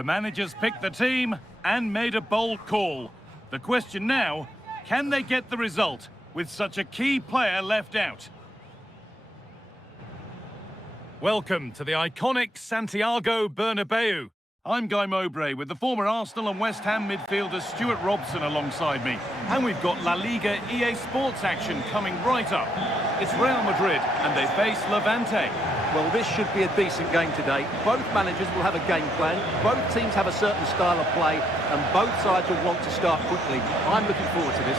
The managers picked the team and made a bold call. The question now, can they get the result with such a key player left out? Welcome to the iconic Santiago Bernabeu. I'm Guy Mowbray with the former Arsenal and West Ham midfielder Stuart Robson alongside me. And we've got La Liga EA Sports action coming right up. It's Real Madrid and they face Levante. Well, this should be a decent game today. Both managers will have a game plan. Both teams have a certain style of play and both sides will want to start quickly. I'm looking forward to this.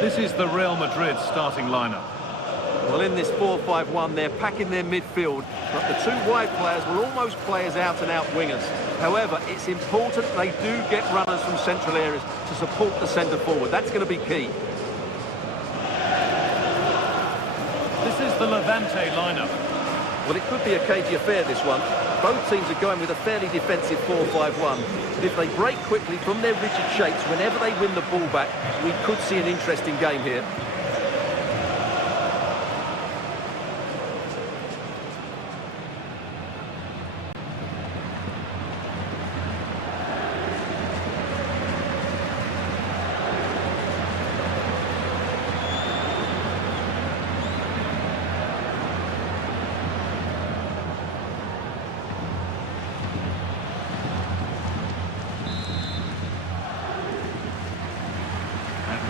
This is the Real Madrid starting lineup. Well, in this 4-5-1, they're packing their midfield, but the two wide players will almost play as out-and-out wingers. However, it's important they do get runners from central areas to support the centre forward. That's going to be key. This is the Levante lineup. Well, it could be a cagey affair, this one. Both teams are going with a fairly defensive 4-5-1. If they break quickly from their rigid shapes whenever they win the ball back, we could see an interesting game here.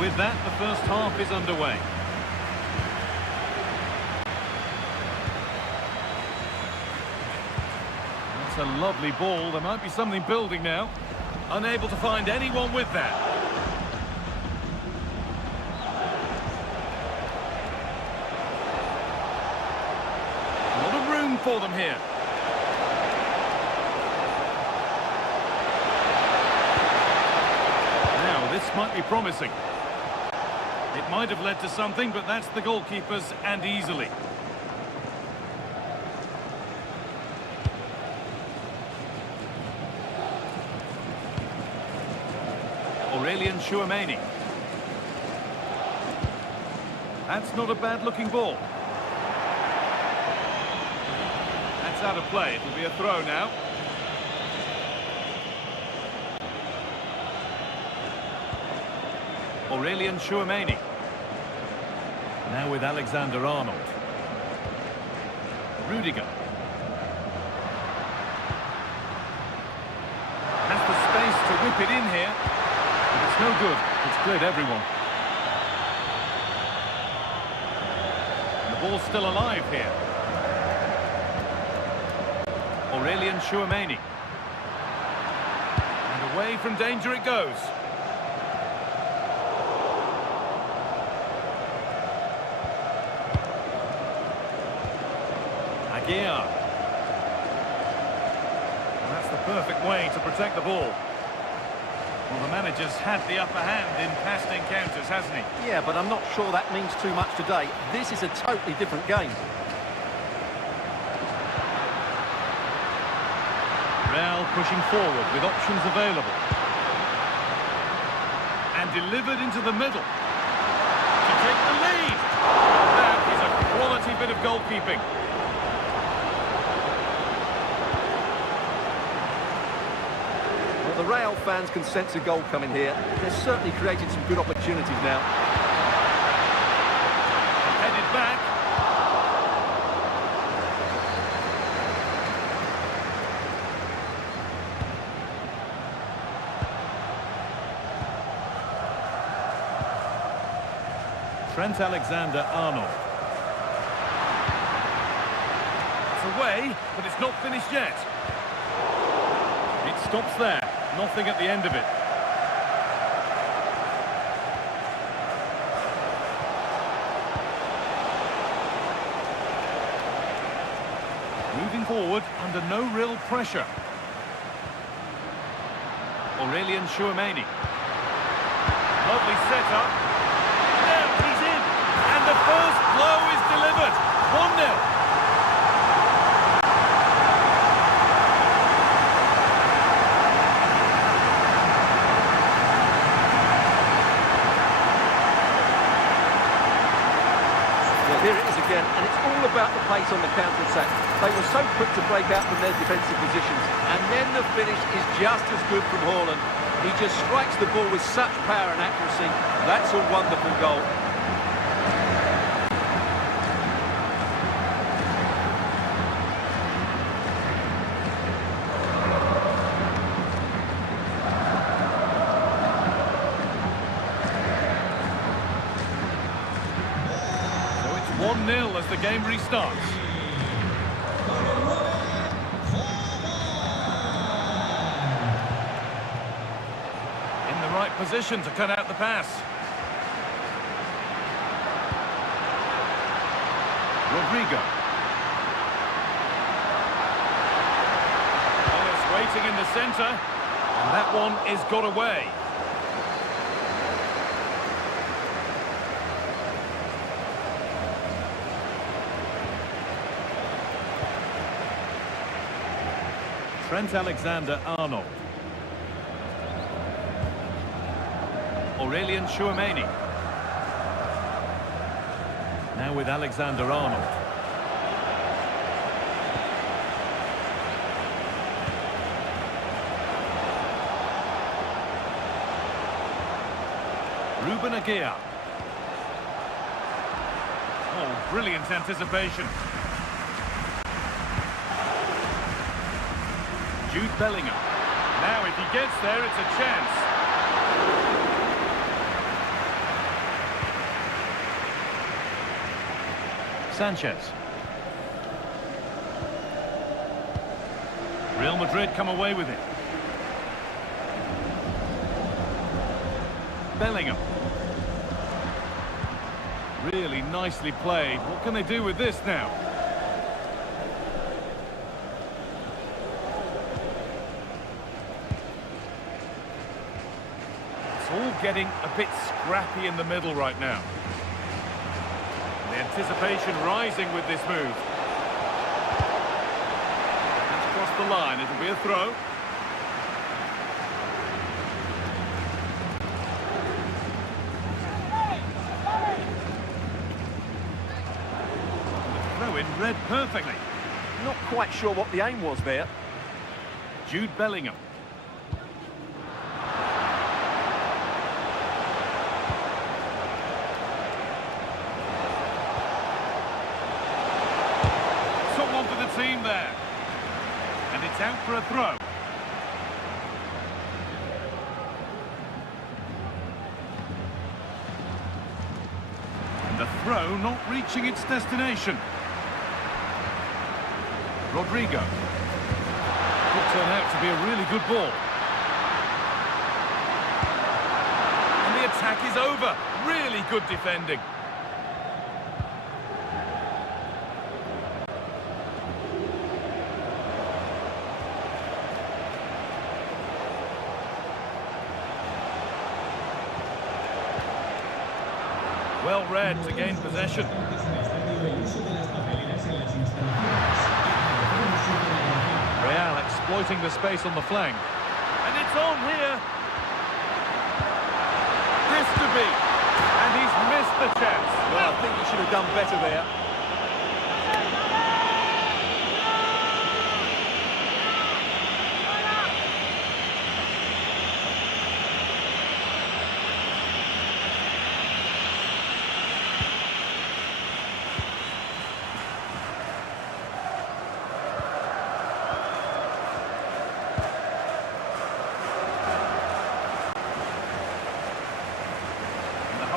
With that, the first half is underway. That's a lovely ball. There might be something building now. Unable to find anyone with that. A lot of room for them here. Now, this might be promising. It might have led to something, but that's the goalkeepers, and easily. Aurelian Tchouameni. That's not a bad-looking ball. That's out of play. It'll be a throw now. Aurelian Tchouameni. Now with Alexander-Arnold. Rudiger. Has the space to whip it in here. But it's no good. It's cleared everyone. And the ball's still alive here. Aurelian Tchouameni. And away from danger it goes. Gear. That's the perfect way to protect the ball. Well, the manager's had the upper hand in past encounters, hasn't he? Yeah, but I'm not sure that means too much today. This is a totally different game. Real pushing forward with options available. And delivered into the middle. To take the lead. That is a quality bit of goalkeeping. The Real fans can sense a goal coming here. They're certainly creating some good opportunities now. Headed back. Trent Alexander-Arnold. It's a away, but it's not finished yet. It stops there. Nothing at the end of it. Moving forward under no real pressure. Aurelian Chouameni. Lovely setup. Now he's in. And the first blow is delivered. 1-0. Here it is again, and it's all about the pace on the counter-attack. They were so quick to break out from their defensive positions, and then the finish is just as good from Haaland. He just strikes the ball with such power and accuracy. That's a wonderful goal. So it's 1-0 as the game restarts. Position to cut out the pass. Rodrigo. Players waiting in the centre, and that one is got away. Trent Alexander-Arnold. Aurelian Chouameni. Now with Alexander-Arnold. Ruben Aguiar. Oh, brilliant anticipation. Jude Bellingham. Now if he gets there, it's a chance. Sanchez. Real Madrid come away with it. Bellingham. Really nicely played. What can they do with this now? It's all getting a bit scrappy in the middle right now. The anticipation rising with this move. That's across the line. It'll be a throw. The throw in read perfectly. Not quite sure what the aim was there. Jude Bellingham. Team there, and it's out for a throw. And the throw not reaching its destination. Rodrigo. Could turn out to be a really good ball. And the attack is over. Really good defending. Well read to gain possession. Real exploiting the space on the flank. And it's on here. This to be. And he's missed the chance. Well, I think he should have done better there.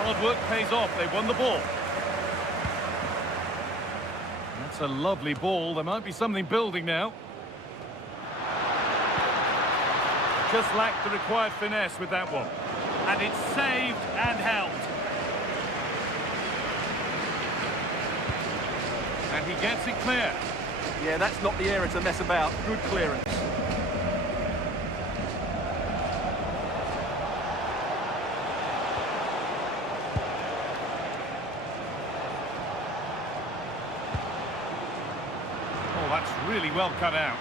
Hard work pays off. They won the ball. That's That's a lovely ball. There might be something building now. Just lacked the required finesse with that one. And it's saved and held. And he gets it clear. Yeah, that's not the area to mess about. Good clearance. Oh, that's really well cut out.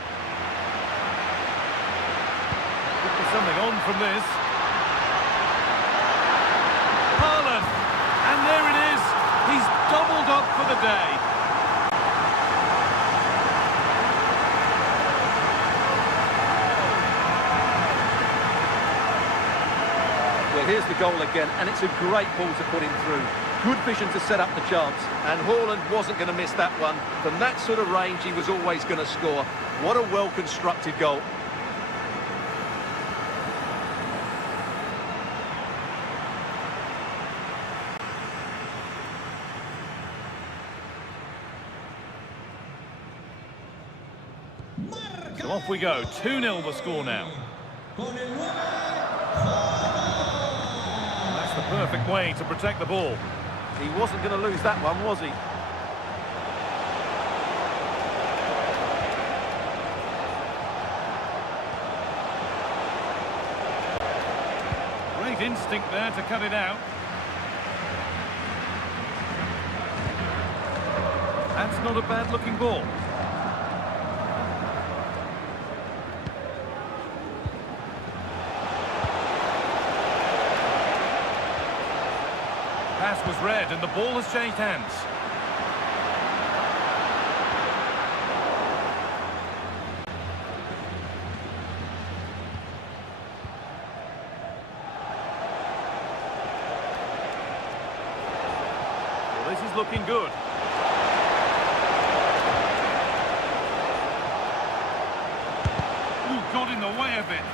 Could be something on from this. Haaland! And there it is. He's doubled up for the day. Well, here's the goal again, and it's a great ball to put him through. Good vision to set up the chance, and Haaland wasn't going to miss that one. From that sort of range, he was always going to score. What a well-constructed goal. So off we go. 2-0 the score now. That's the perfect way to protect the ball. He wasn't going to lose that one, was he? Great instinct there to cut it out. That's not a bad-looking ball. Pass was read and the ball has changed hands. Well, this is looking good. Ooh, got in the way of it.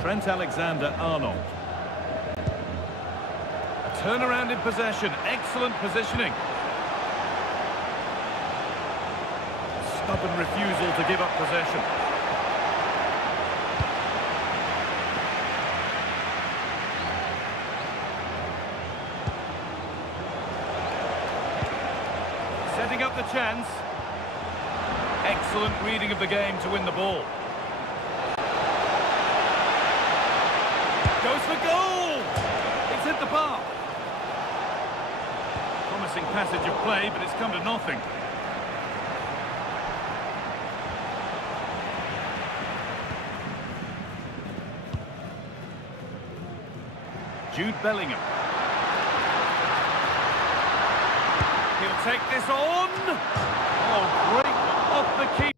Trent Alexander-Arnold. A turnaround in possession. Excellent positioning. Stubborn refusal to give up possession. Setting up the chance. Excellent reading of the game to win the ball. Goes for goal! It's hit the bar. Promising passage of play, but it's come to nothing. Jude Bellingham. He'll take this on. Oh, great off the keeper.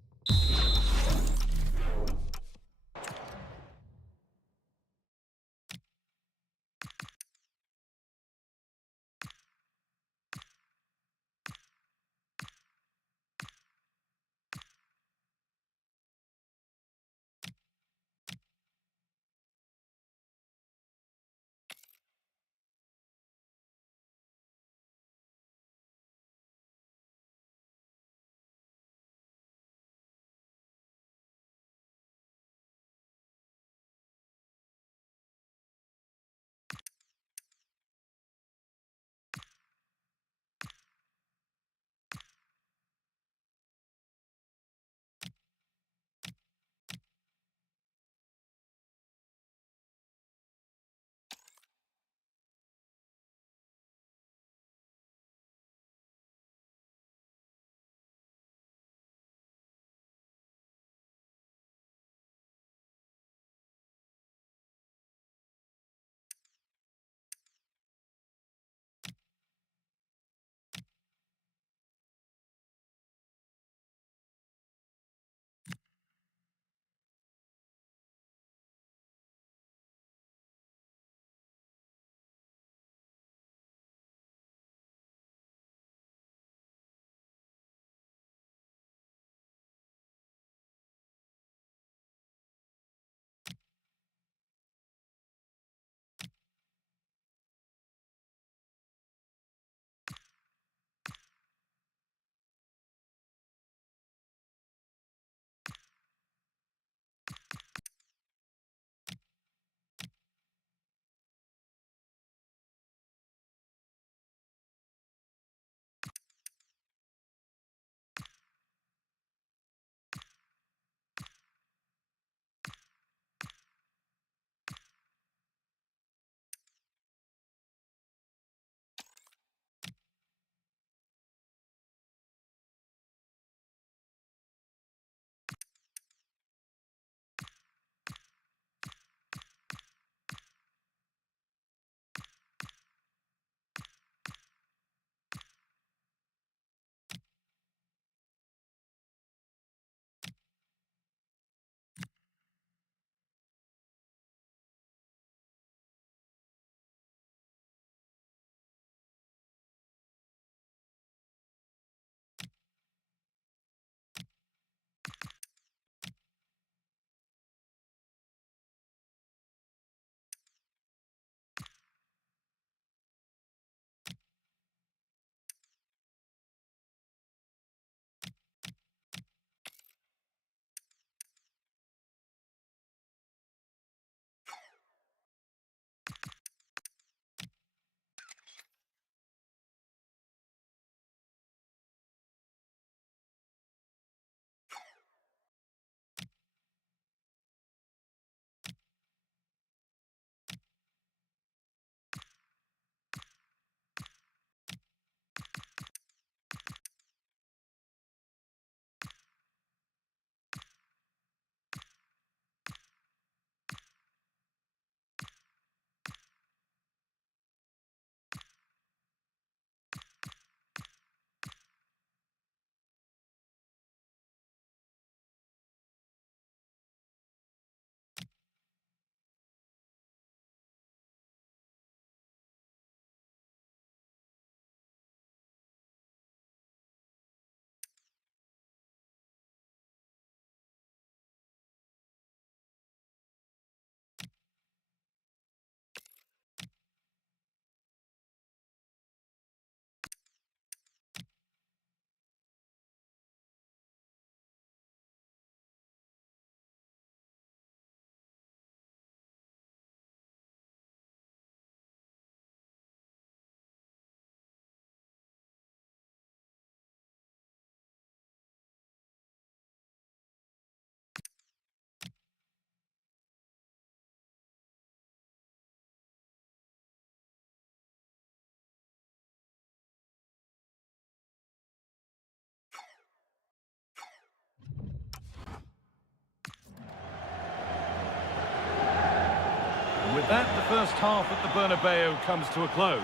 that, the first half at the Bernabeu comes to a close.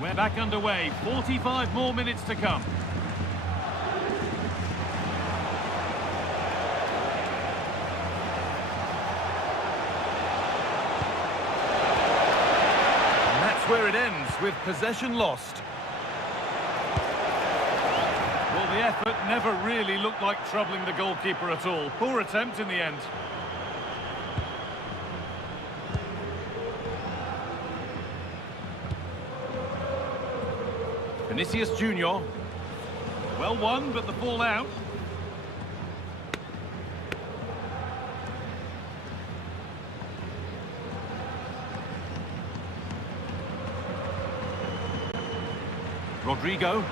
We're back underway, 45 more minutes to come. And that's where it ends, with possession lost. Well, the effort never really looked like troubling the goalkeeper at all. Poor attempt in the end. Vinicius Junior. Well won, but the ball out. Rodrigo.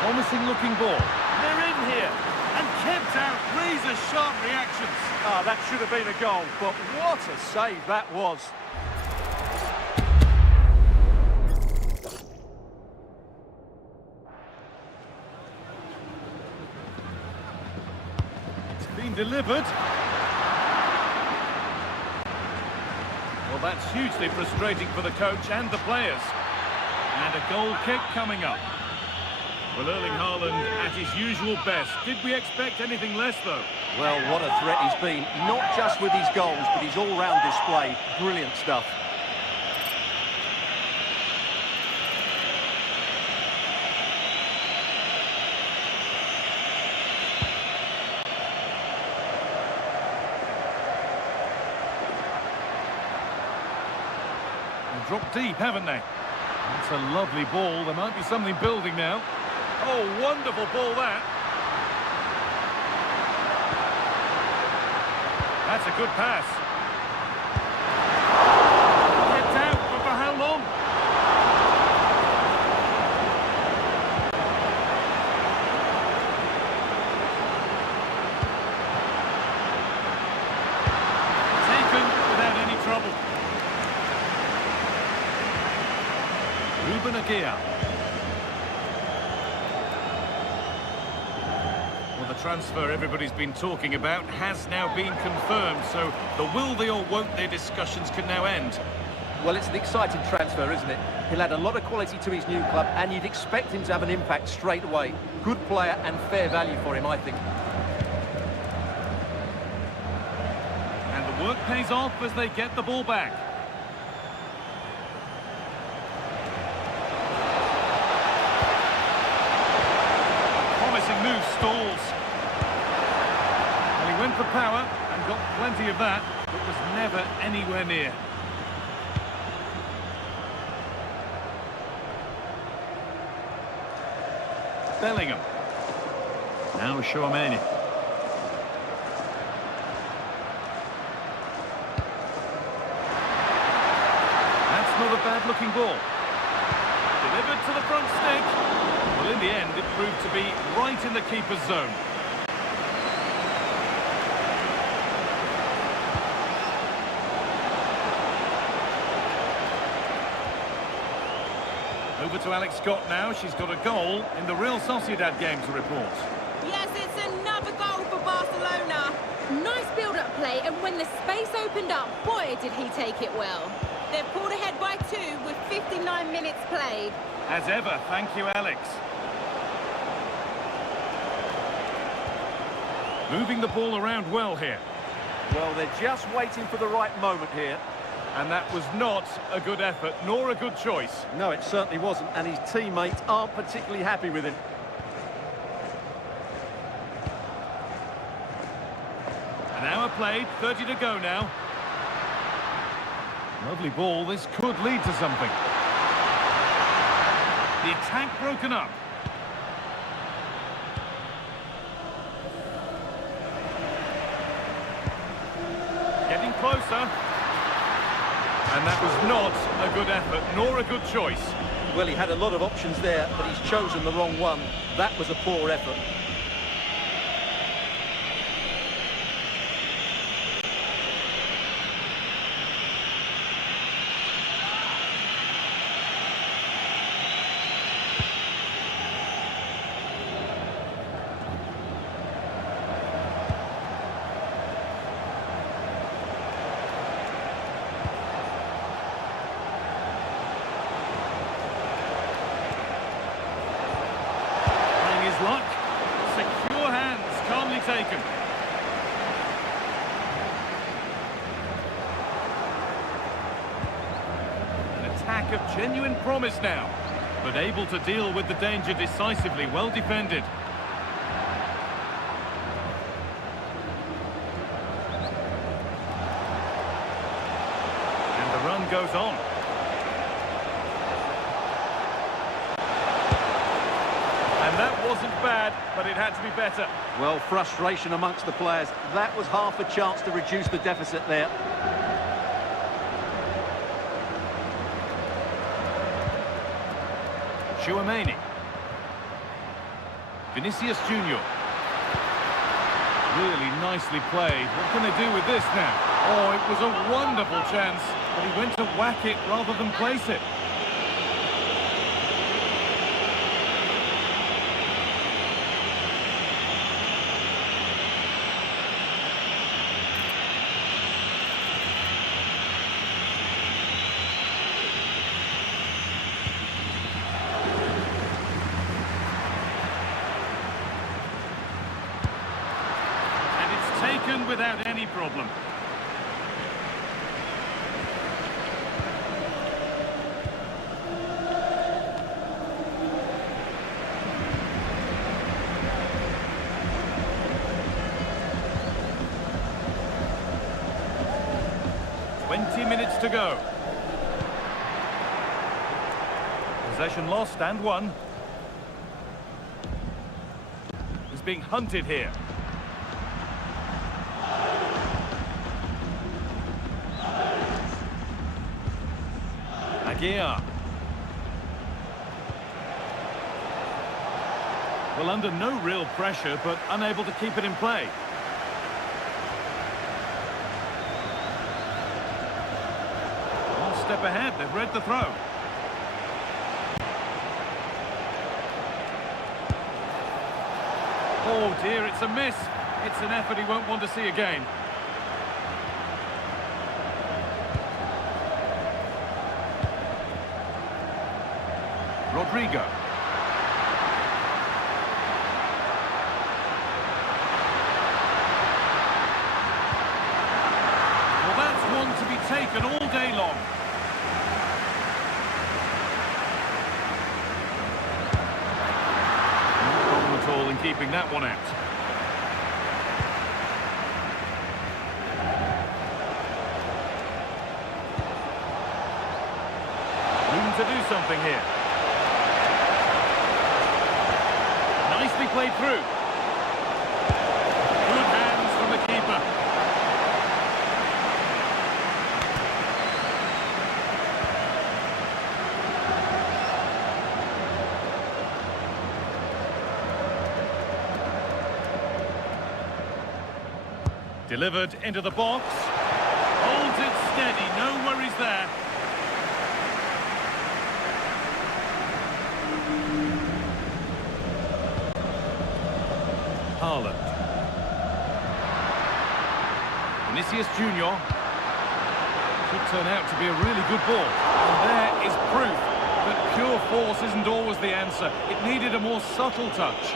Promising looking ball. They're in here and kept out. Razor-sharp reactions. Ah, that should have been a goal, but what a save that was. Delivered. Well, that's hugely frustrating for the coach and the players. And a goal kick coming up. Well, Erling Haaland at his usual best. Did we expect anything less, though? Well, what a threat he's been. Not just with his goals, but his all-round display. Brilliant stuff. Dropped deep, haven't they? That's a lovely ball. There might be something building now. Oh, wonderful ball that. That's a good pass. Kept out, but for how long? Taken without any trouble. Well, the transfer everybody's been talking about has now been confirmed, so the will they or won't they discussions can now end. Well, it's an exciting transfer, isn't it? He'll add a lot of quality to his new club, and you'd expect him to have an impact straight away. Good player and fair value for him, I think. And the work pays off as they get the ball back. Move stalls. Well, he went for power and got plenty of that, but was never anywhere near. Bellingham. Now Chouameni. That's not a bad looking ball. Delivered to the front stick. Well, in the end, it proved to be right in the keeper's zone. Over to Alex Scott now. She's got a goal in the Real Sociedad game to report. Yes, it's another goal for Barcelona. Nice build-up play, and when the space opened up, boy, did he take it well. They've pulled ahead by 2 with 59 minutes played. As ever, thank you, Alex. Moving the ball around well here. Well, they're just waiting for the right moment here. And that was not a good effort, nor a good choice. No, it certainly wasn't, and his teammates aren't particularly happy with him. An hour played, 30 to go now. Lovely ball, this could lead to something. The attack broken up. Getting closer. And that was not a good effort, nor a good choice. Well, he had a lot of options there, but he's chosen the wrong one. That was a poor effort. Luck. Secure hands, calmly taken. An attack of genuine promise now, but able to deal with the danger decisively, well defended. And the run goes on. That wasn't bad, but it had to be better. Well, frustration amongst the players. That was half a chance to reduce the deficit there. Chouameni. Vinicius Junior. Really nicely played. What can they do with this now? Oh, it was a wonderful chance, but he went to whack it rather than place it. Taken without any problem. Minutes to go. Possession lost and won. He's being hunted here. Aguiar. Well, under no real pressure, but unable to keep it in play. One step ahead, they've read the throw. Oh dear, it's a miss. It's an effort he won't want to see again. Rodrigo. Well, that's one to be taken all day long. No problem at all in keeping that one out. Room to do something here. Nicely played through. Good hands from the keeper. Delivered into the box. Holds it steady, no worries there. Haaland. Vinicius Junior. Could turn out to be a really good ball. And there is proof that pure force isn't always the answer. It needed a more subtle touch.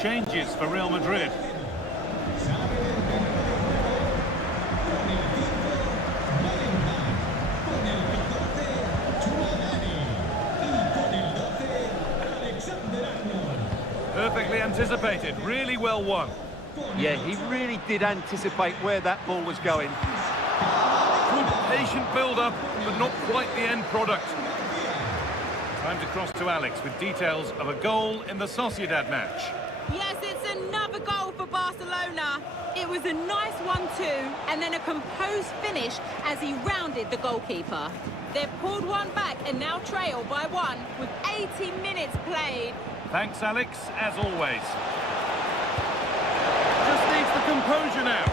Changes for Real Madrid. perfectly anticipated. Really well won. Yeah, he really did anticipate where that ball was going. Good patient build-up, but not quite the end product. Time to cross to Alex with details of a goal in the Sociedad match. Yes, it's another goal for Barcelona. It was a nice 1-2 and then a composed finish as he rounded the goalkeeper. They've pulled one back and now trail by 1 with 80 minutes played. Thanks, Alex, as always. Just needs the composure now.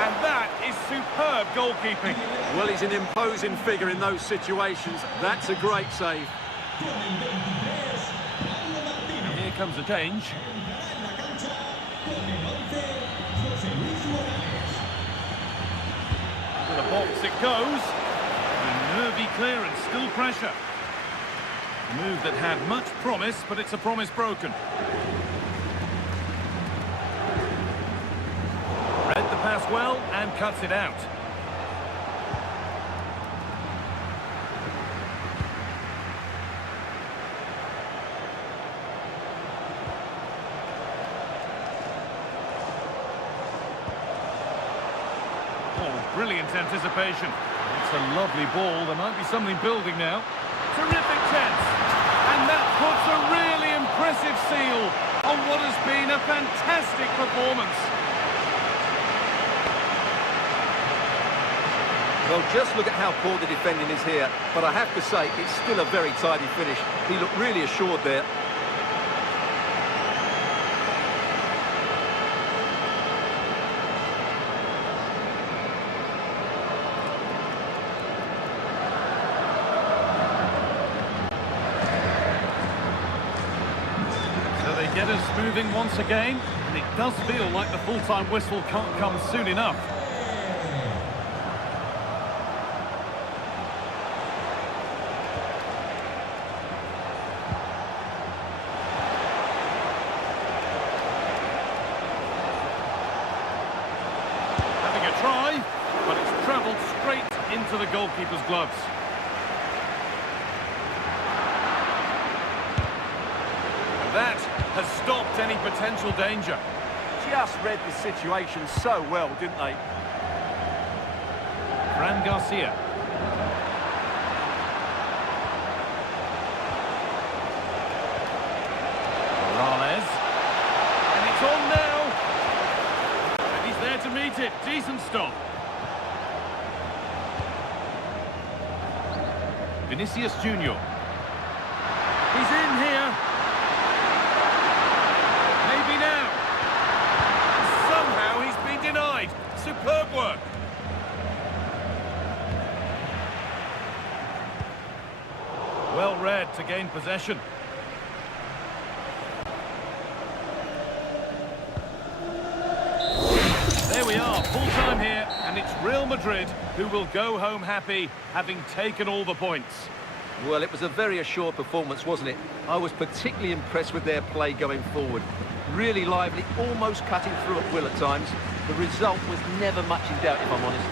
And that is superb goalkeeping. Well, he's an imposing figure in those situations. That's a great save. Here comes a change. To the box it goes. A nervy clearance, still pressure. A move that had much promise, but it's a promise broken. Read the pass well and cuts it out. Brilliant anticipation. It's a lovely ball. There might be something building now. Terrific chance. And that puts a really impressive seal on what has been a fantastic performance. Well, just look at how poor the defending is here. But I have to say, it's still a very tidy finish. He looked really assured there. Get us moving once again, and it does feel like the full-time whistle can't come soon enough. Having a try, but it's travelled straight into the goalkeeper's gloves. That has stopped any potential danger. Just read the situation so well, didn't they? Fran Garcia. Morales. And it's on now. And he's there to meet it. Decent stop. Vinicius Junior. He's in here. Now. Somehow he's been denied. Superb work. Well read to gain possession. There we are, full time here, and it's Real Madrid who will go home happy, having taken all the points. Well, it was a very assured performance, wasn't it? I was particularly impressed with their play going forward. Really lively, almost cutting through at will at times. The result was never much in doubt, if I'm honest.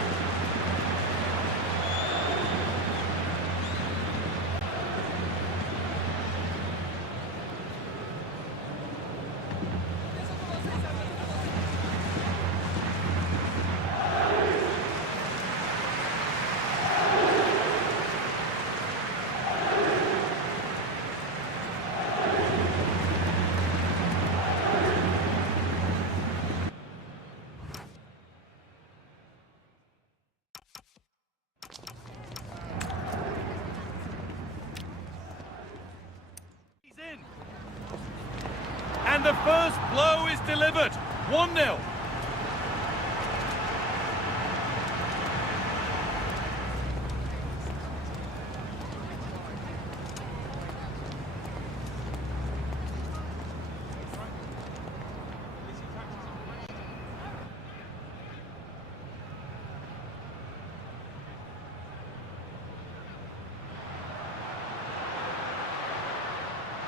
And the first blow is delivered. 1-0.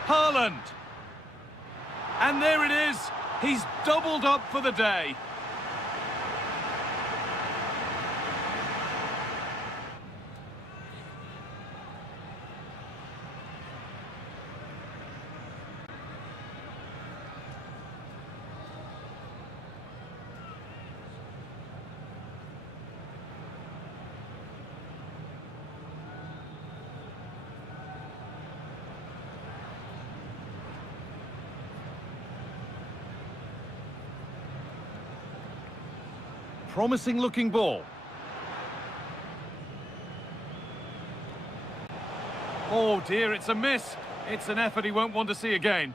Haaland. And there it is. He's doubled up for the day. promising looking ball. Oh dear, it's a miss. It's an effort he won't want to see again.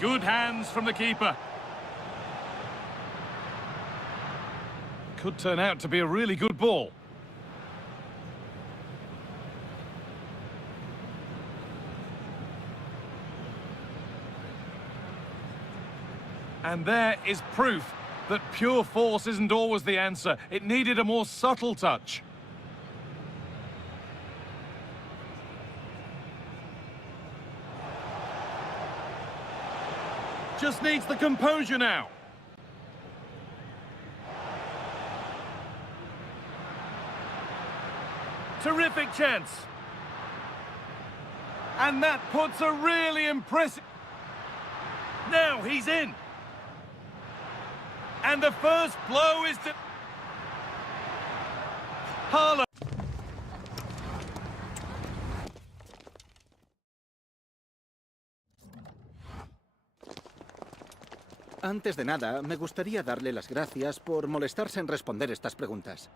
Good hands from the keeper. Could turn out to be a really good ball. And there is proof that pure force isn't always the answer. It needed a more subtle touch. Just needs the composure now. Terrific chance. And that puts a really impressive... Now he's in. And the first blow is to... Harlow. Antes de nada, me gustaría darle las gracias por molestarse en responder estas preguntas.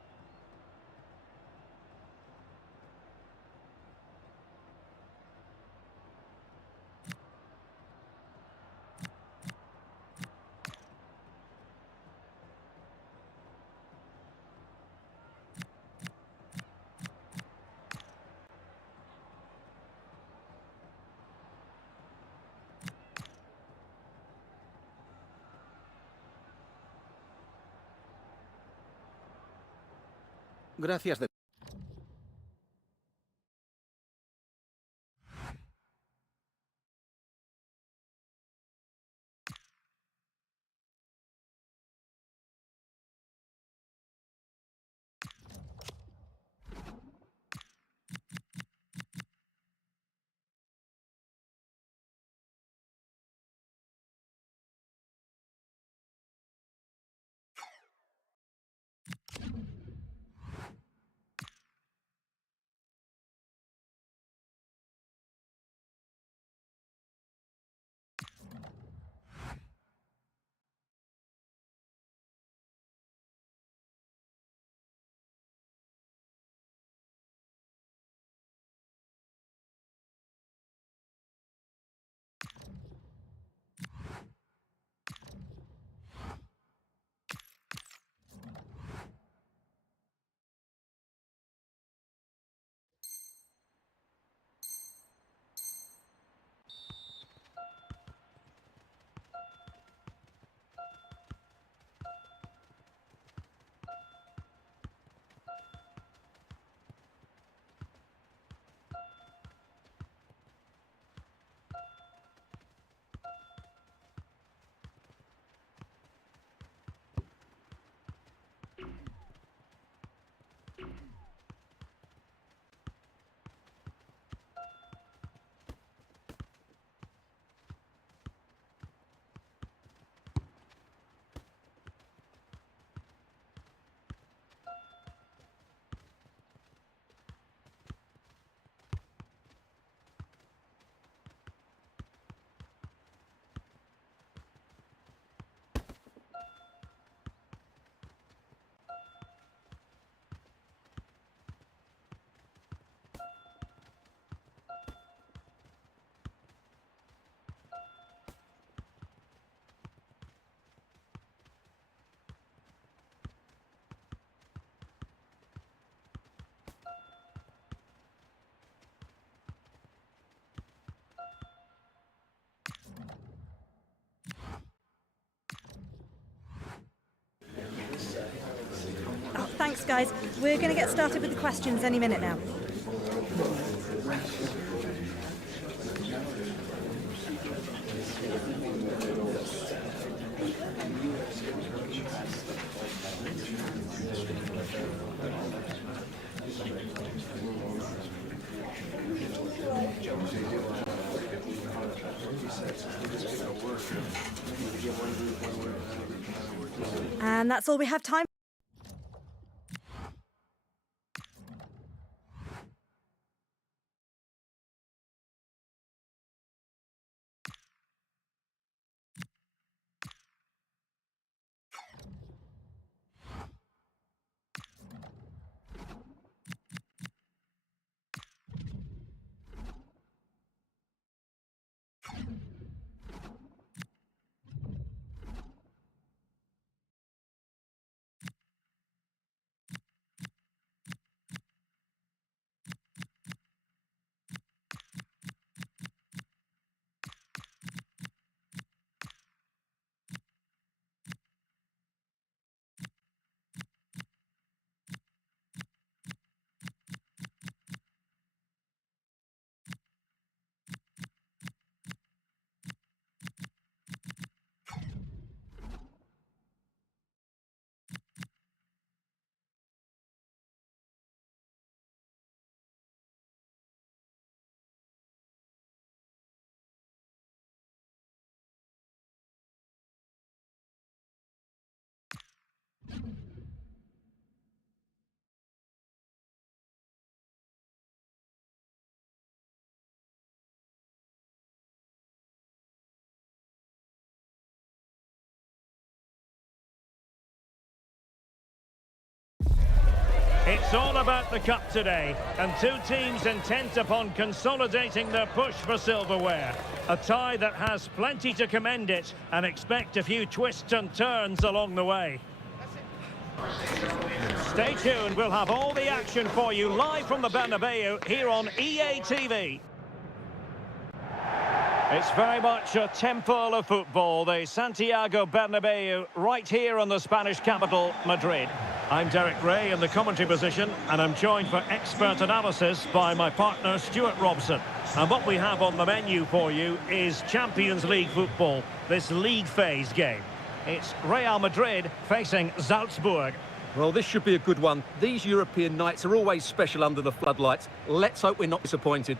Gracias de... Thanks, guys. We're going to get started with the questions any minute now. And that's all we have time for. It's all about the cup today, and two teams intent upon consolidating their push for silverware. A tie that has plenty to commend it, and expect a few twists and turns along the way. Stay tuned, we'll have all the action for you live from the Bernabeu here on EA TV. It's very much a temple of football, the Santiago Bernabeu, right here in the Spanish capital, Madrid. I'm Derek Ray in the commentary position, and I'm joined for expert analysis by my partner Stuart Robson. And what we have on the menu for you is Champions League football, this league phase game. It's Real Madrid facing Salzburg. Well, this should be a good one. These European nights are always special under the floodlights. Let's hope we're not disappointed.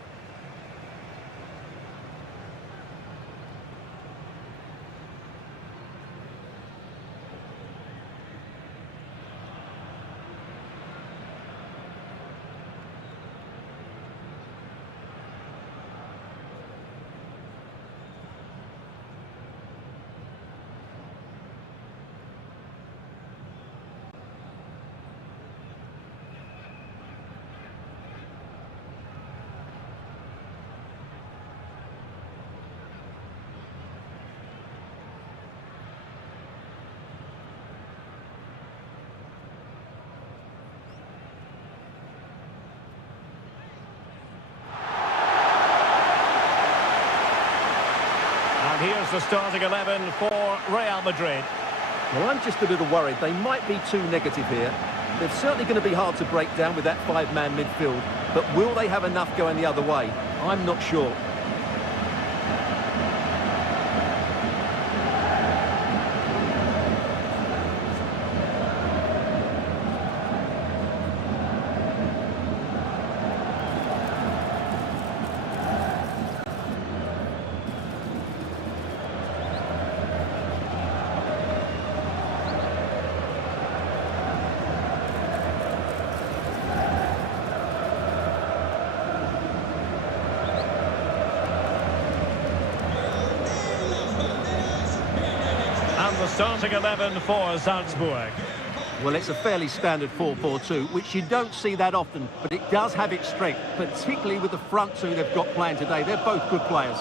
Here's the starting 11 for Real Madrid. Well, I'm just a little worried. They might be too negative here. They're certainly going to be hard to break down with that five-man midfield. But will they have enough going the other way? I'm not sure. The starting 11 for Salzburg. Well, it's a fairly standard 4-4-2, which you don't see that often, but it does have its strength, particularly with the front two they've got playing today. They're both good players.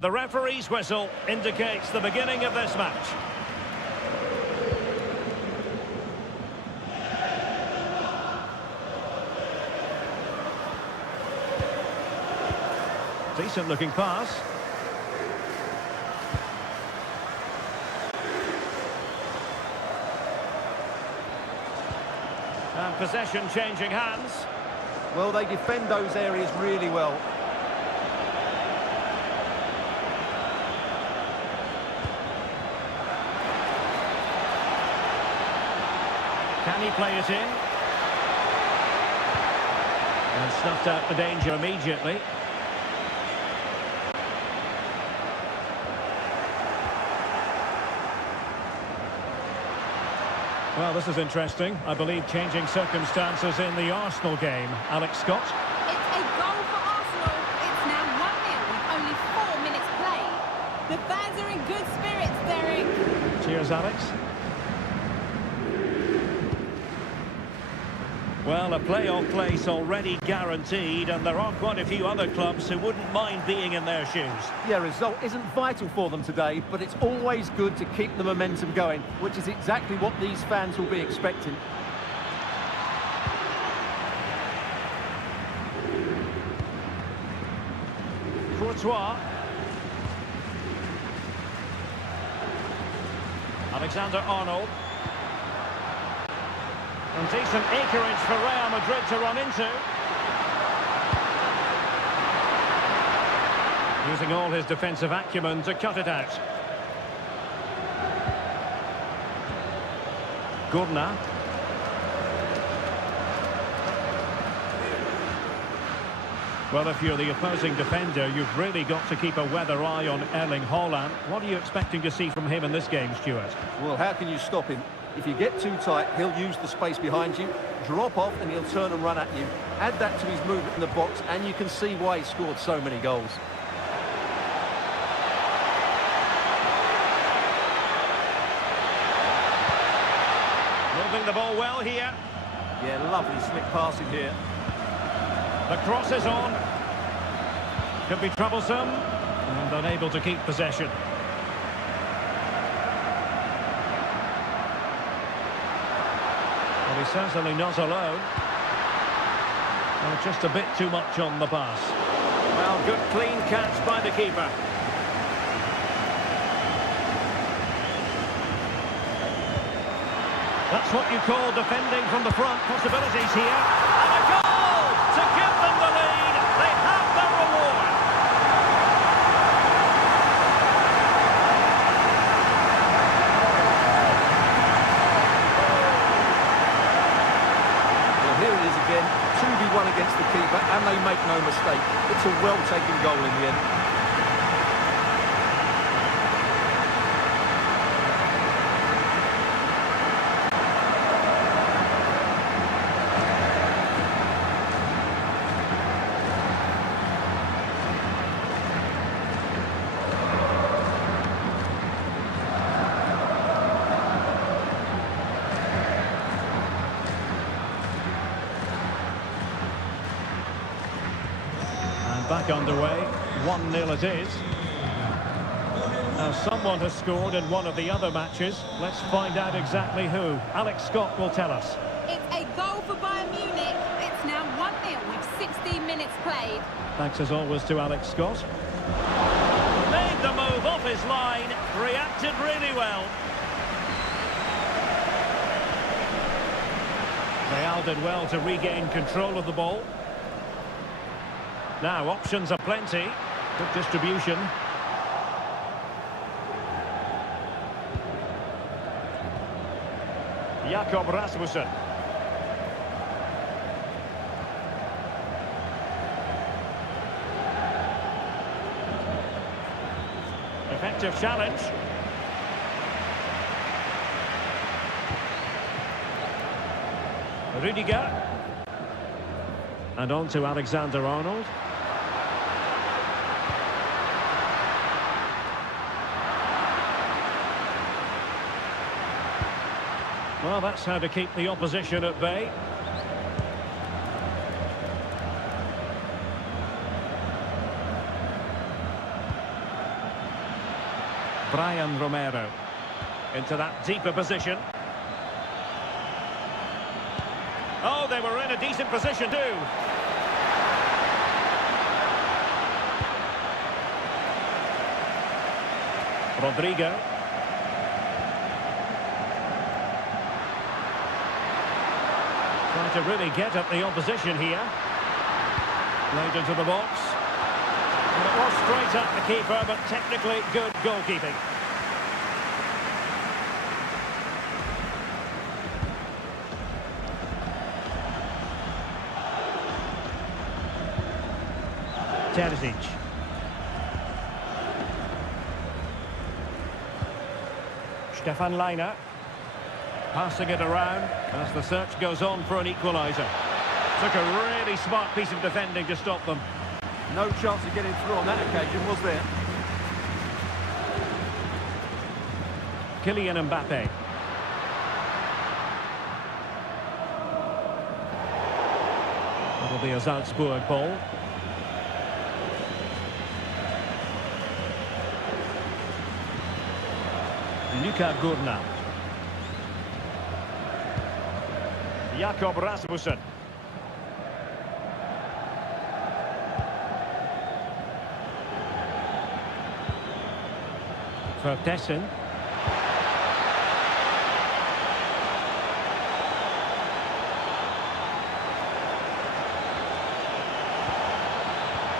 The referee's whistle indicates the beginning of this match. Decent looking pass. And possession changing hands. Well, they defend those areas really well. Can he play it in? And snuffed out the danger immediately. Well, this is interesting. I believe changing circumstances in the Arsenal game. Alex Scott. It's a goal for Arsenal. It's now 1-0 with only 4 minutes played. The fans are in good spirits, Derek. Cheers, Alex. Well, a playoff place already guaranteed, and there are quite a few other clubs who wouldn't mind being in their shoes. Yeah, result isn't vital for them today, but it's always good to keep the momentum going, which is exactly what these fans will be expecting. Courtois. Alexander-Arnold. And decent acreage for Real Madrid to run into. Using all his defensive acumen to cut it out. Goda. Well, if you're the opposing defender, you've really got to keep a weather eye on Erling Haaland. What are you expecting to see from him in this game, Stuart? Well, how can you stop him? If you get too tight, he'll use the space behind you, drop off, and he'll turn and run at you. Add that to his movement in the box, and you can see why he scored so many goals. Moving the ball well here. Yeah, lovely slick passing here. The cross is on. Could be troublesome. And unable to keep possession. Well, he's certainly not alone. Well, just a bit too much on the pass. Well, good clean catch by the keeper. That's what you call defending from the front. Possibilities here. And a goal to give them the lead. They have the reward. Well, here it is again. 2v1 against the keeper, and they make no mistake. It's a well-taken goal in the end. Back underway, 1-0 it is. Now someone has scored in one of the other matches. Let's find out exactly who. Alex Scott will tell us. It's a goal for Bayern Munich. It's now 1-0 with 16 minutes played. Thanks as always to Alex Scott. Made the move off his line, reacted really well. Real did well to regain control of the ball. Now, options are plenty. Good distribution. Jakob Rasmussen. Effective challenge. Rüdiger. And on to Alexander-Arnold. Well, that's how to keep the opposition at bay. Brian Romero into that deeper position. Oh, they were in a decent position too. Rodrigo. Trying to really get at the opposition here. Played into the box. And it was straight at the keeper, but technically good goalkeeping. Terzic. Stefan Leiner. Passing it around as the search goes on for an equaliser. Took a really smart piece of defending to stop them. No chance of getting through on that occasion, was there? Kylian Mbappe. That'll be a Salzburg ball. Luka Gurna. Jakob Rasmussen. Vertessen.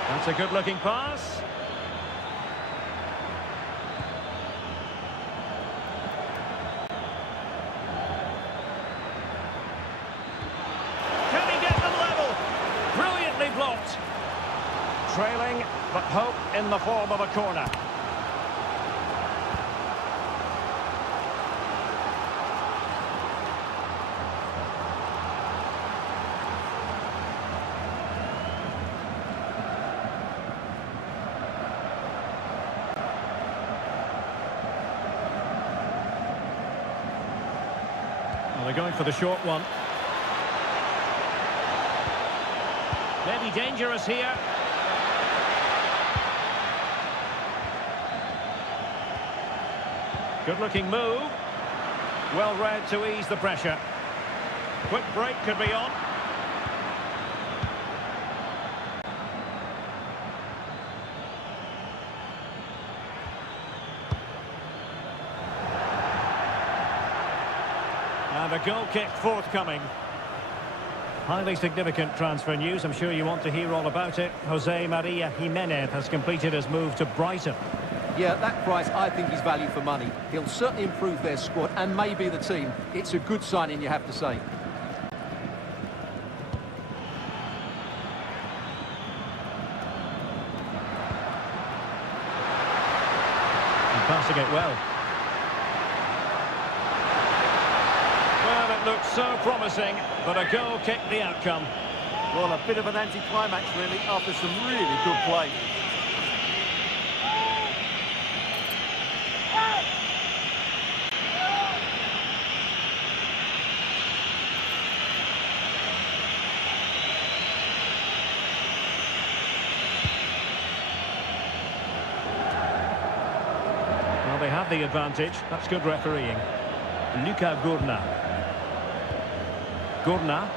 That's a good-looking pass. in the form of a corner. Well, they're going for the short one. Maybe dangerous here. Good-looking move. Well read to ease the pressure. Quick break could be on. And a goal kick forthcoming. Highly significant transfer news. I'm sure you want to hear all about it. Jose Maria Jimenez has completed his move to Brighton. Yeah, at that price, I think he's value for money. He'll certainly improve their squad and maybe the team. It's a good signing, you have to say. And passing it well. Well, it looks so promising, but a goal kicked the outcome. Well, a bit of an anticlimax, really, after some really good play. Well, they have the advantage. That's good refereeing. Luka Gurna. Gurna.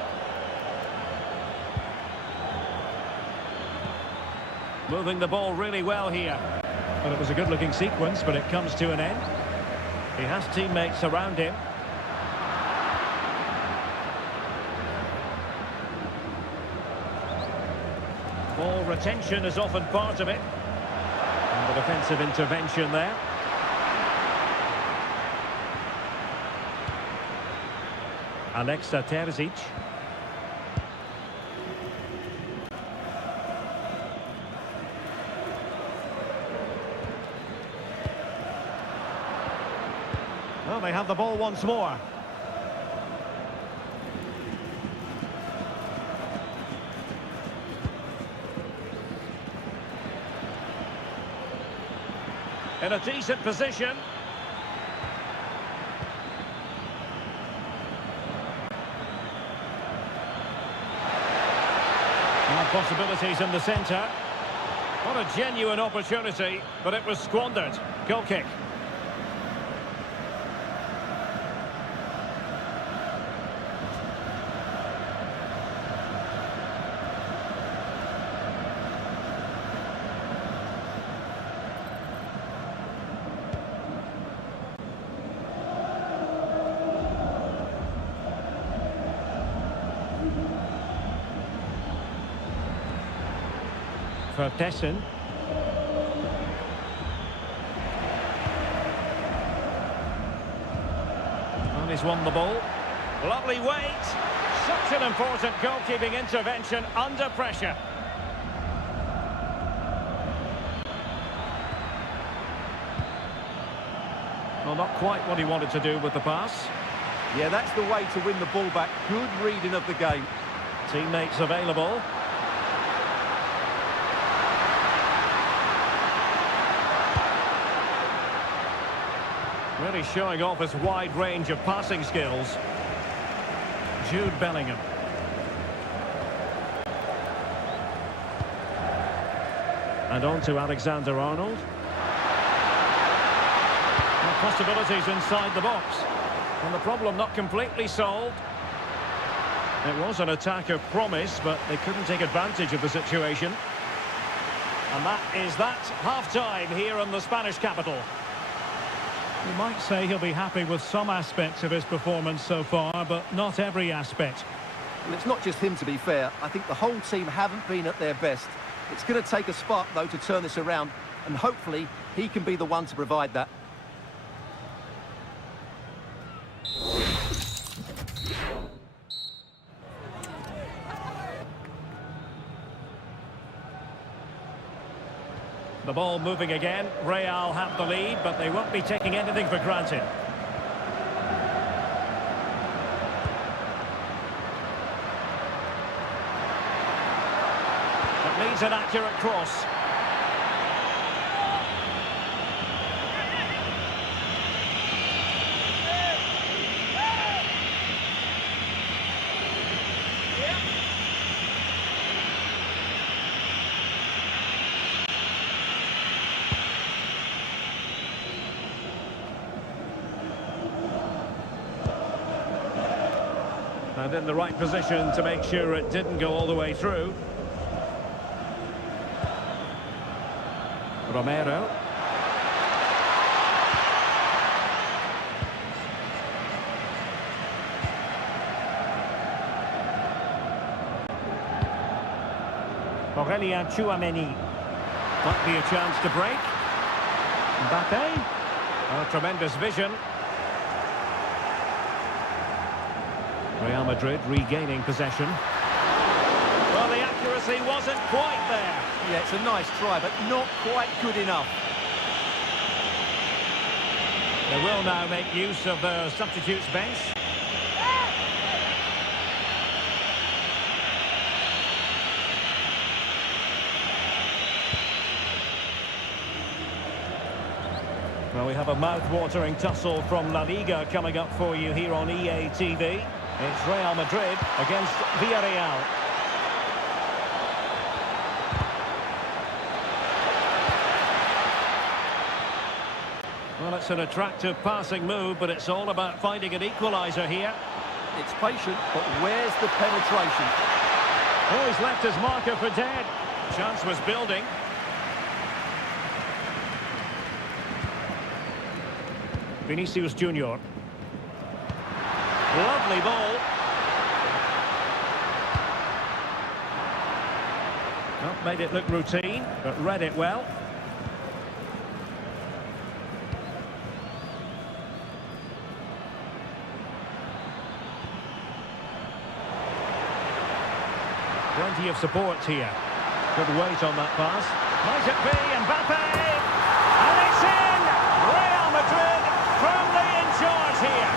Moving the ball really well here. Well, it was a good-looking sequence, but it comes to an end. He has teammates around him. Ball retention is often part of it. And the defensive intervention there. Alexa Terzic. Well, they have the ball once more. In a decent position. And possibilities in the centre. What a genuine opportunity, but it was squandered. Goal kick. For Tessin. And he's won the ball. Lovely weight. Such an important goalkeeping intervention under pressure. Well, not quite what he wanted to do with the pass. Yeah, that's the way to win the ball back. Good reading of the game. Teammates available. Really showing off his wide range of passing skills. Jude Bellingham. And on to Alexander-Arnold. Possibilities inside the box. And the problem not completely solved. It was an attack of promise, but they couldn't take advantage of the situation. And that is that. Half-time here in the Spanish capital. You might say he'll be happy with some aspects of his performance so far, but not every aspect. Well, it's not just him, to be fair. I think the whole team haven't been at their best. It's going to take a spark, though, to turn this around, and hopefully he can be the one to provide that. The ball moving again. Real have the lead, but they won't be taking anything for granted. It needs an accurate cross. And in the right position to make sure it didn't go all the way through. Romero. Aurelien Tchouameni. Might be a chance to break. Mbappe. Oh, tremendous vision. Real Madrid regaining possession. Well, the accuracy wasn't quite there. Yeah, it's a nice try, but not quite good enough. They will now make use of their substitutes bench. Well, we have a mouth-watering tussle from La Liga coming up for you here on EA TV. It's Real Madrid against Villarreal. Well, it's an attractive passing move, but it's all about finding an equaliser here. It's patient, but where's the penetration? Oh, he's left his marker for dead. Chance was building. Vinicius Junior. Lovely ball. Well, made it look routine, but read it well. Plenty of support here. Good weight on that pass. Might it be Mbappe? And it's in! Real Madrid firmly in charge here.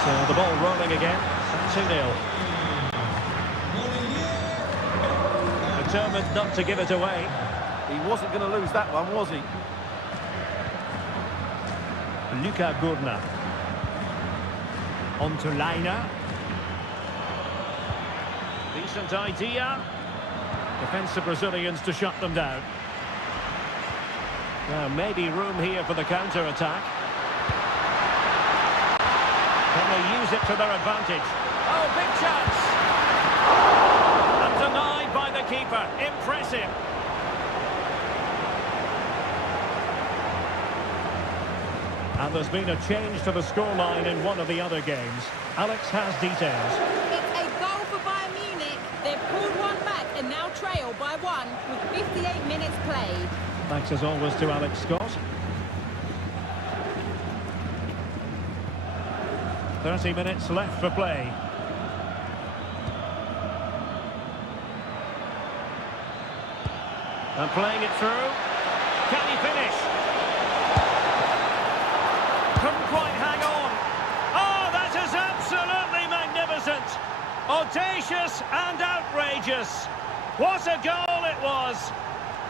So the ball rolling again, 2-0. Determined not to give it away. He wasn't going to lose that one, was he? Luka Gurna. On to Leiner. Decent idea. Defensive Brazilians to shut them down. Now maybe room here for the counter-attack. Can they use it to their advantage? Oh, big chance! And denied by the keeper. Impressive. And there's been a change to the scoreline in one of the other games. Alex has details. It's a goal for Bayern Munich. They've pulled one back and now trail by one with 58 minutes played. Thanks as always to Alex Scott. 30 minutes left for play. And playing it through. Can he finish? Couldn't quite hang on. Oh, that is absolutely magnificent. Audacious and outrageous. What a goal it was.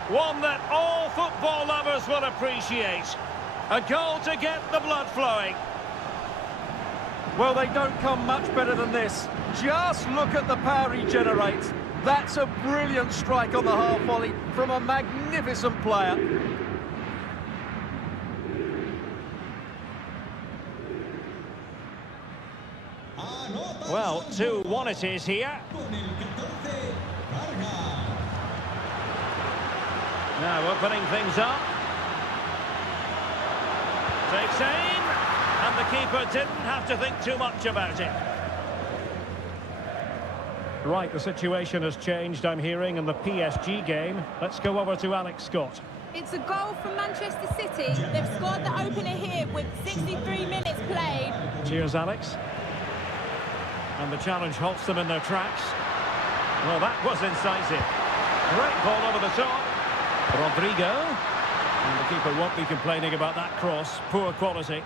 One that all football lovers will appreciate. A goal to get the blood flowing. Well, they don't come much better than this. Just look at the power he generates. That's a brilliant strike on the half volley from a magnificent player. Well, 2-1 it is here. Now opening things up. Takes aim, and the keeper didn't have to think too much about it. Right, the situation has changed, I'm hearing, in the PSG game. Let's go over to Alex Scott. It's a goal from Manchester City. They've scored the opener here with 63 minutes played. Cheers, Alex. And the challenge halts them in their tracks. Well, that was incisive. Great ball over the top. Rodrigo. And the keeper won't be complaining about that cross. Poor quality.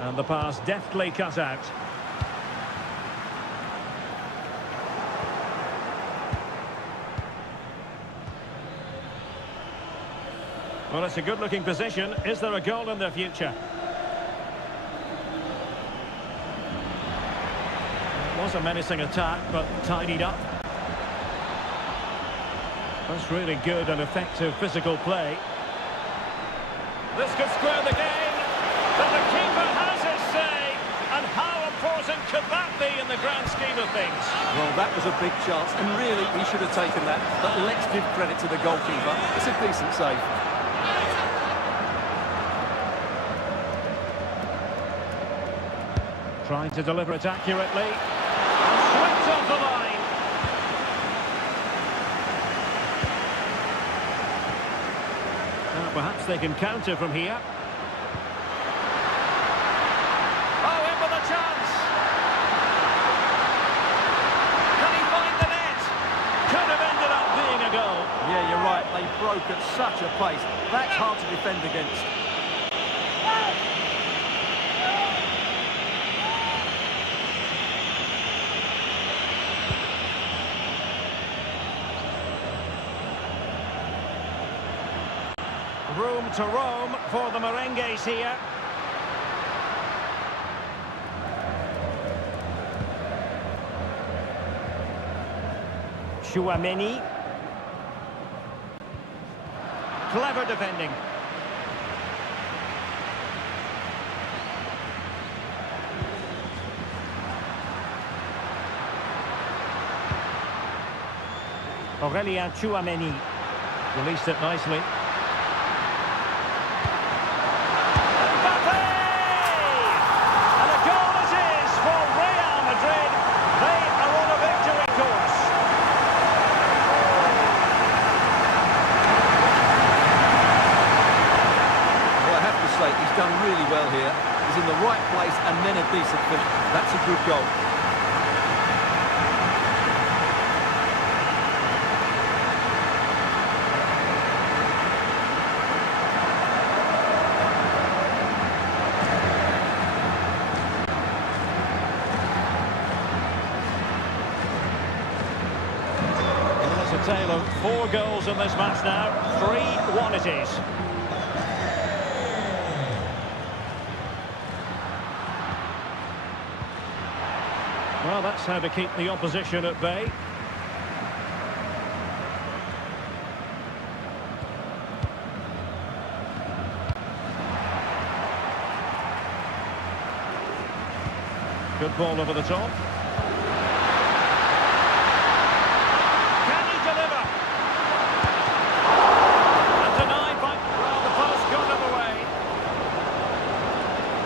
And the pass deftly cut out. Well, it's a good-looking position. Is there a goal in their future? It was a menacing attack, but tidied up. That's really good and effective physical play. This could square the game, but the keeper has his say. And how important could that be in the grand scheme of things? Well, that was a big chance, and really, he should have taken that. But let's give credit to the goalkeeper. It's a decent save. Trying to deliver it accurately. And swept off the line. Now, perhaps they can counter from here. Oh, in with a chance. Can he find the net? Could have ended up being a goal. Yeah, you're right. They broke at such a pace. That's hard to defend against. Room to roam for the merengues here. Chouameni. Clever defending. Aurélien Chouameni released it nicely. He's done really well here. He's in the right place and then a decent finish. That's a good goal. It's a tale of 4 goals in this match now. 3-1 it is. Well, that's how to keep the opposition at bay. Good ball over the top. Can he deliver? And denied by... Well, the post got him away.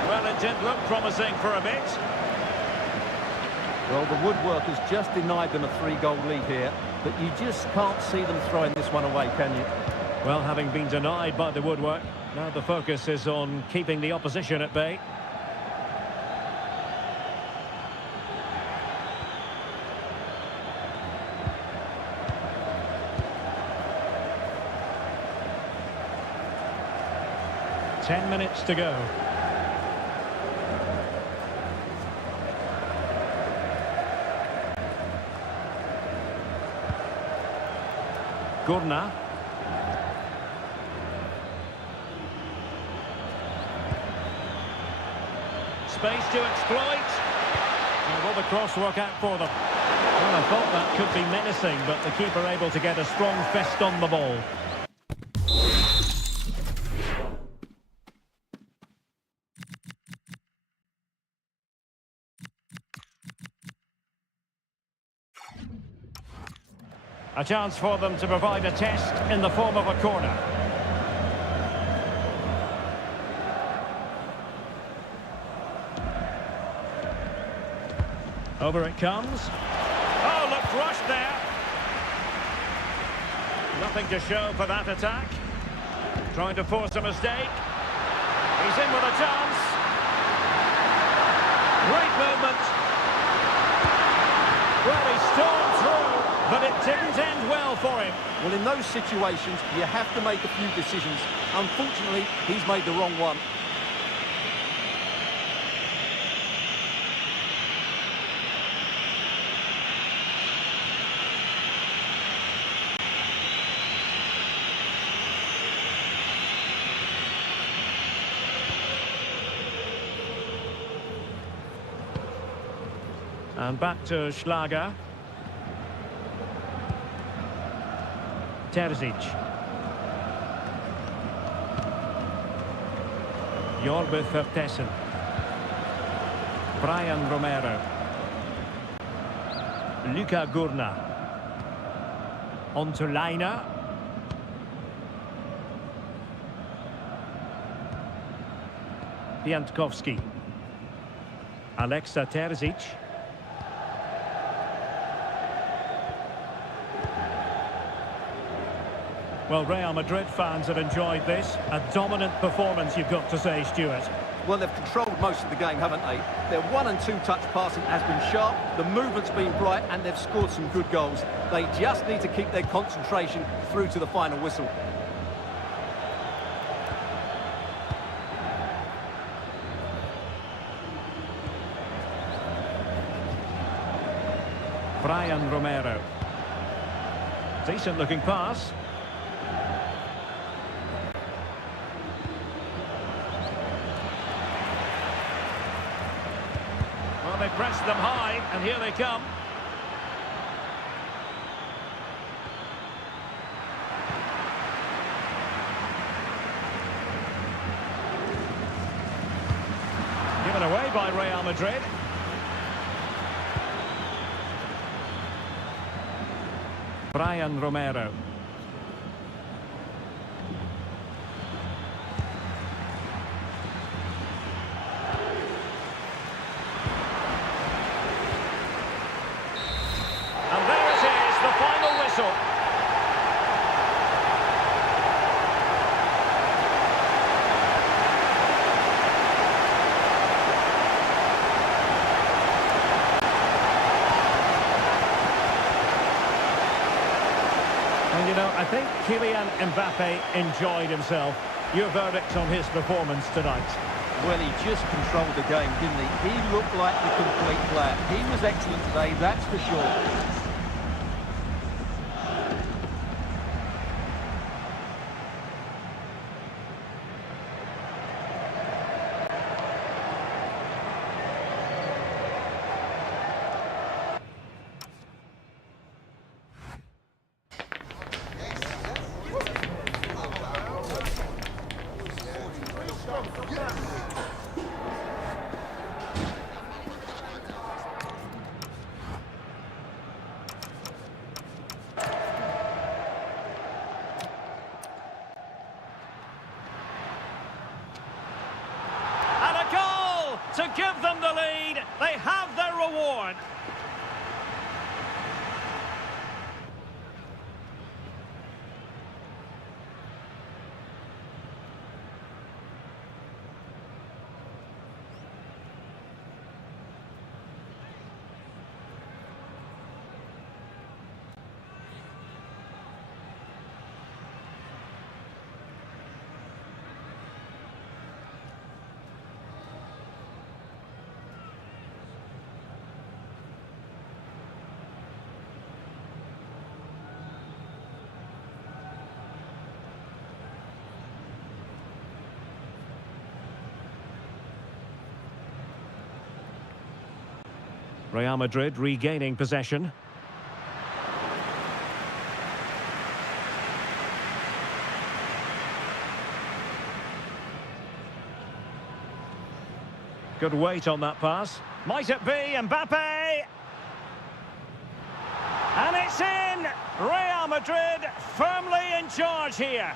Well, it did look promising for a bit. Well, the woodworkers just denied them a 3-goal lead here, but you just can't see them throwing this one away, can you? Well, having been denied by the woodwork, now the focus is on keeping the opposition at bay. Ten minutes to go. Gurna. Space to exploit. And will the cross work out for them? Well, I thought that could be menacing, but the keeper able to get a strong fist on the ball. A chance for them to provide a test in the form of a corner. Over it comes. Oh, looked rushed there. Nothing to show for that attack. Trying to force a mistake. He's in with a chance. Great movement. Well, he stormed through, but it didn't end well for him. Well, in those situations, you have to make a few decisions. Unfortunately, he's made the wrong one. And back to Schlager. Terzic. Jorbe Vertessen. Brian Romero. Luca Gurna. On to Leiner. Piątkowski. Alexa Terzic. Well, Real Madrid fans have enjoyed this. A dominant performance, you've got to say, Stuart. Well, they've controlled most of the game, haven't they? Their 1- and 2-touch passing has been sharp, the movement's been bright, and they've scored some good goals. They just need to keep their concentration through to the final whistle. Brian Romero. Decent-looking pass. Well, they pressed them high, and here they come. Given away by Real Madrid. Brian Romero. And there it is, the final whistle. And you know, I think Kylian Mbappe enjoyed himself. Your verdict on his performance tonight? Well, he just controlled the game, didn't he? He looked like the complete player. He was excellent today, that's for sure. To give them the lead, they have their reward. Real Madrid regaining possession. Good weight on that pass. Might it be Mbappe? And it's in! Real Madrid firmly in charge here.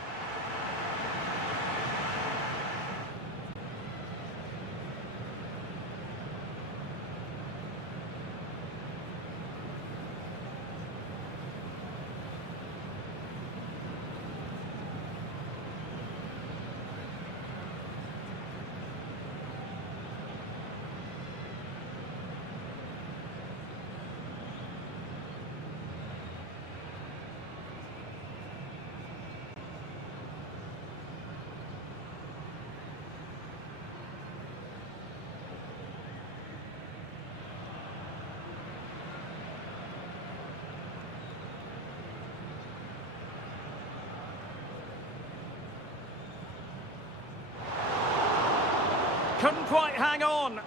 Couldn't quite hang on.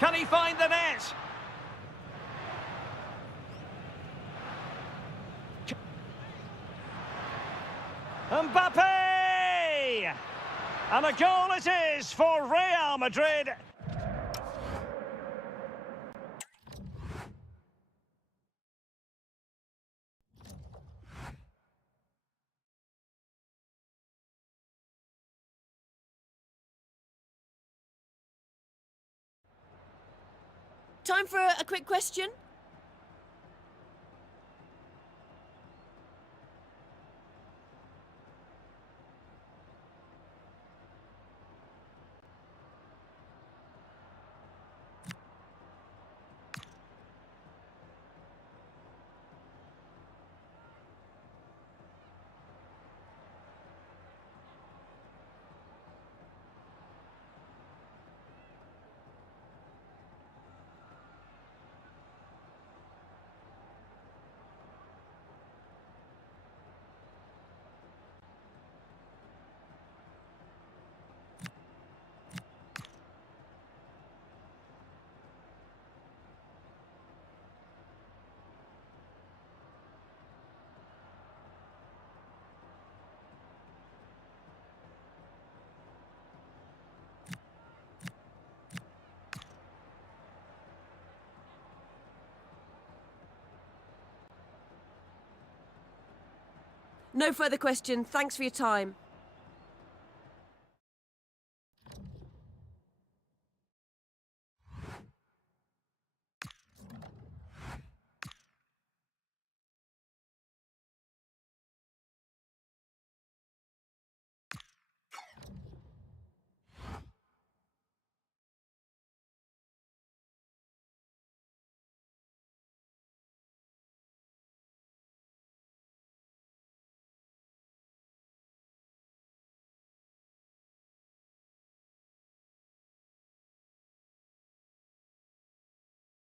Can he find the net? Mbappe! And a goal it is for Real Madrid. Time for a quick question. No further question. Thanks for your time.